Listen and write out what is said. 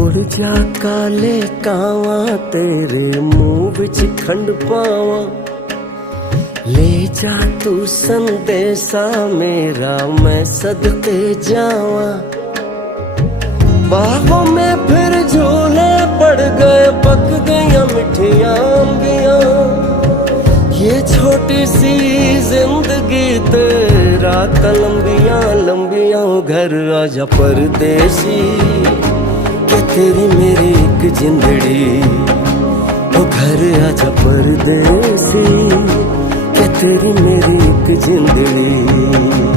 उड़ जा काले कावा तेरे मुंह विच खंड पावा, ले जा तू संदेशा मेरा मैं सदके जावा। बाहों में फिर झूले पड़ गए, पक गया मिठियां अंबियां, ये छोटी सी जिंदगी तेरा लंबियां लंबियां। घर आजा परदेसी के तेरी मेरी एक जिंदड़ी, ओ घर आजा परदेसी के तेरी मेरी एक जिंदड़ी।